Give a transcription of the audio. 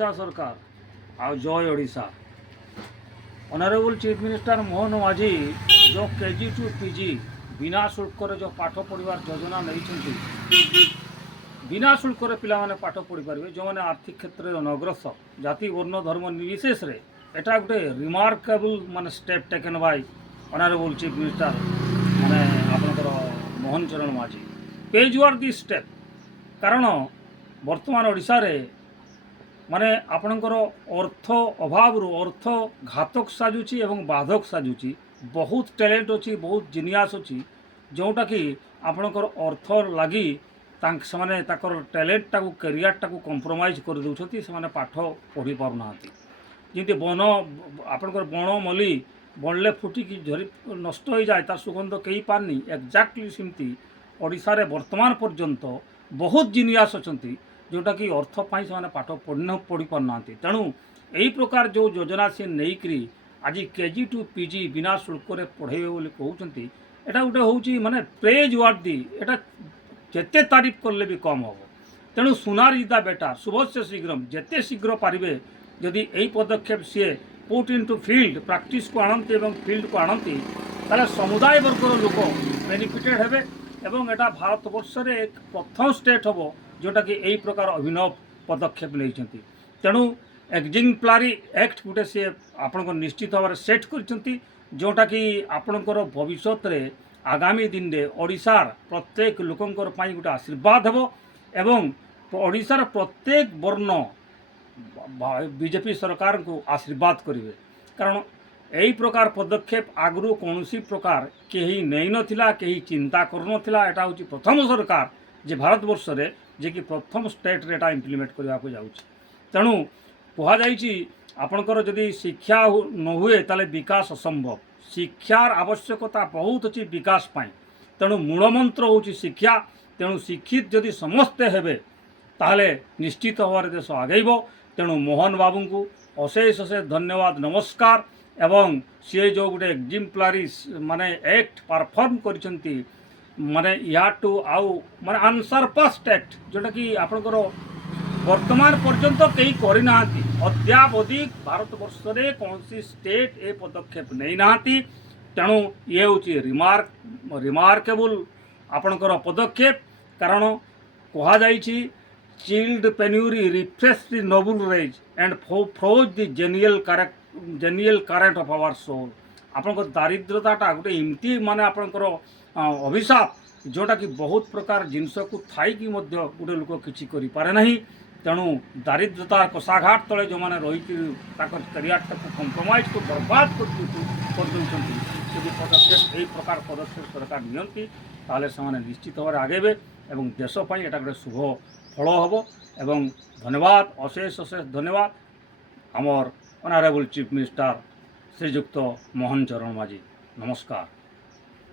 ओडिशा सरकार आ जय Odisha. Honourable chief minister Mohan माझी जो केजी टू पीजी बिना शुल्क जो पाठ पढ़ार योजना नहीं बिना शुल्क पे पाठ पढ़ी पारे जो मैंने आर्थिक क्षेत्र में अनग्रसर जाति वर्ण धर्म निर्विशेष एटा गोटे रिमार्केबल माने step taken by honourable chief minister माने आपनकर मोहन चरण माझी पेज वर दि स्टेप। कारण वर्तमान ओडिशा रे माने आपनकर अर्थ अभाव अर्थ घातक साजुची एवं बाधक साजुची। बहुत टैलेंट अच्छी बहुत जिनियास अच्छी जोटा कि आपनकर अर्थ लगी से टैलेंट टाक कैरियर टाक कंप्रोमाइज कर दौरान से पाठ पढ़ी पारना जमी बन आपनकर बण मली बनले फुटिकी झरी नष्ट हो जाए तार सुगंध कहीं पारनी एक्जाक्टली सेमती ओडिशा रे वर्तमान पर्यंत बहुत जिनियास अच्छा जोटा कि अर्थ पाई से पाठ पढ़ी पारना। तेणु यही प्रकार जो योजना सी नहीं आज केजी टू पीजी बिना शुल्क पढ़े बोली कहते एटा गोटे हूँ माने प्रेज वर्दी एटा जिते तारीफ कले भी कम हम। तेणु सुनार इज द बेटर शुभस्य शीघ्र जिते शीघ्र पारे जदि यही पदक्षेप सी पुट इनटू फील्ड प्रैक्टिस को आणती फील्ड को आणती ताले समुदाय वर्गर लोक बेनिफिटेड हेबे एवं एटा भारत वर्ष रे एक प्रथम स्टेट हम जोटा कि यही प्रकार अभिनव पदक्षेप नहीं। तेणु एक्जिम्प्लारी एक्ट गोटे सी आपण निश्चित भाव सेट कर जोटा कि आपणकर भविष्य रे आगामी दिन में ओडिशार प्रत्येक लोकंकर पाई गोटे आशीर्वाद हेबो एवं ओडिशार प्रत्येक वर्ण बीजेपी सरकार को आशीर्वाद करेंगे। कारण यही प्रकार पदक्षेप आगु कौन प्रकार कहीं नहीं नथिला कहीं चिंता करुनथिला। एटा हूँ प्रथम सरकार जे भारत वर्ष रे जे कि प्रथम स्टेट रे एटा इम्प्लीमेंट करने को जाउछि। तेणु कहुई आपणकर जदि शिक्षा न हुए ताले विकास असंभव। शिक्षार आवश्यकता बहुत अच्छी विकास पाई। तेणु मूलमंत्र हूँ शिक्षा। तेणु शिक्षित जदि समस्ते हेबे ताहले निश्चित भाव देश आगेब। तेणु मोहन बाबू को अशेष अशेष धन्यवाद नमस्कार। एवं सी जो गोटे एक्जिम्प्लारी माने एक्ट परफॉर्म करिसेंती माने या टू आउ माने अनसरपास्ड एक्ट जोटा कि आपनकर वर्तमान पर्यंत कहीं करना अद्यावधि भारत वर्ष रे कौन सी स्टेट ए पदक्षेप नहीं नाती। तेणु ये हूँ रिमार्केबल आपणकर पदक्षेप। कारण कहुई chilled penury refresh the noble rage and froze the genial current of our soul. आपणकर दारिद्रता गोटे एमती माने आपणकर अभिशाप जोटा कि बहुत प्रकार जिनस को थाई कि गोटे लोक किसी करे ना। तेणु दारिद्रता कषाघाट तले जो मैंने रही कैरियर टाक कंप्रोमाइज को बर्बाद कर पदक्षेप यही प्रकार पदक्षेप सरकार नियंती ताले से निश्चित भाव आगेबे एवं देशपाई एटा गोटे शुभ फल हम। एवं धन्यवाद अशेष अशेष धन्यवाद आमर ऑनरेबल चीफ मिनिस्टर श्रीजुक्त मोहन चरण माझी। नमस्कार।